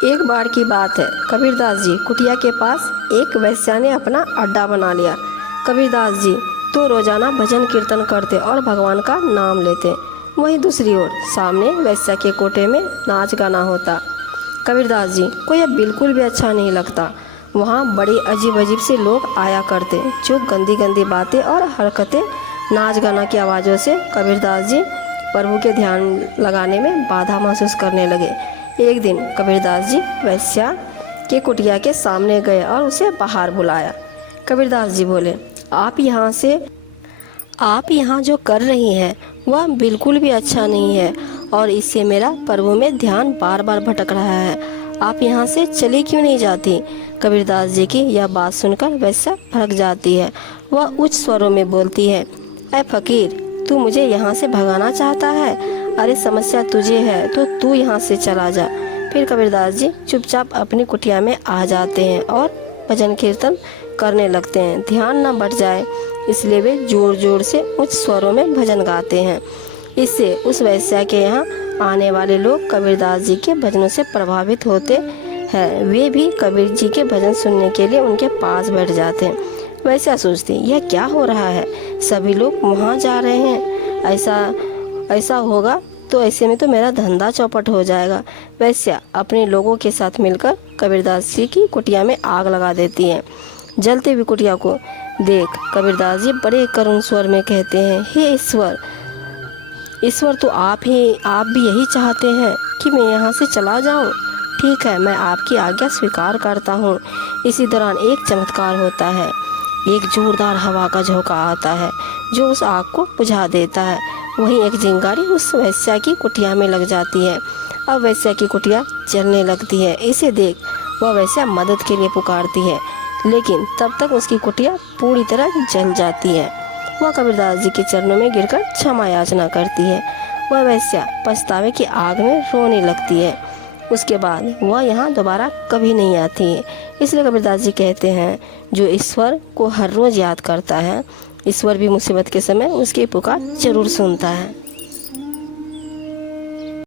एक बार की बात है, कबीरदास जी कुटिया के पास एक वैश्या ने अपना अड्डा बना लिया। कबीरदास जी तो रोजाना भजन कीर्तन करते और भगवान का नाम लेते। वहीं दूसरी ओर सामने वैश्या के कोटे में नाच गाना होता। कबीरदास जी को यह बिल्कुल भी अच्छा नहीं लगता। वहाँ बड़े अजीब अजीब से लोग आया करते जो गंदी गंदी बातें और हरकतें नाच गाना की आवाज़ों से कबीरदास जी प्रभु के ध्यान लगाने में बाधा महसूस करने लगे। एक दिन कबीरदास जी वैश्या के कुटिया के सामने गए और उसे बाहर बुलाया। कबीरदास जी बोले, आप यहाँ जो कर रही हैं वह बिल्कुल भी अच्छा नहीं है और इससे मेरा प्रभु में ध्यान बार बार भटक रहा है। आप यहाँ से चली क्यों नहीं जाती? कबीरदास जी की यह बात सुनकर वैश्या भड़क जाती है। वह उच्च स्वरों में बोलती है, ऐ फकीर, तू मुझे यहाँ से भगाना चाहता है? अरे समस्या तुझे है तो तू यहाँ से चला जा। फिर कबीरदास जी चुपचाप अपनी कुटिया में आ जाते हैं और भजन कीर्तन करने लगते हैं। ध्यान न बढ़ जाए इसलिए वे जोर जोर से उच्च स्वरों में भजन गाते हैं। इससे उस वैश्या के यहाँ आने वाले लोग कबीरदास जी के भजनों से प्रभावित होते हैं। वे भी कबीर जी के भजन सुनने के लिए उनके पास बैठ जाते हैं। वैश्या सोचती, यह क्या हो रहा है? सभी लोग वहाँ जा रहे हैं, ऐसा होगा तो ऐसे में तो मेरा धंधा चौपट हो जाएगा। वैश्या अपने लोगों के साथ मिलकर कबीरदास जी की कुटिया में आग लगा देती है। जलते हुए कुटिया को देख कबीरदास जी बड़े करुण स्वर में कहते हैं, हे ईश्वर तो आप भी यही चाहते हैं कि मैं यहाँ से चला जाऊँ? ठीक है, मैं आपकी आज्ञा स्वीकार करता हूँ। इसी दौरान एक चमत्कार होता है। एक जोरदार हवा का झोंका आता है जो उस आग को बुझा देता है। वहीं एक चिंगारी उस वैश्या की कुटिया में लग जाती है। अब वैश्या की कुटिया जलने लगती है। इसे देख वह वैश्या मदद के लिए पुकारती है, लेकिन तब तक उसकी कुटिया पूरी तरह जल जाती है। वह कबीरदास जी के चरणों में गिरकर क्षमा याचना करती है। वह वैश्या पछतावे की आग में रोने लगती है। उसके बाद वह यहाँ दोबारा कभी नहीं आती है। इसलिए कबीरदास जी कहते हैं, जो ईश्वर को हर रोज़ याद करता है, ईश्वर भी मुसीबत के समय उसकी पुकार जरूर सुनता है।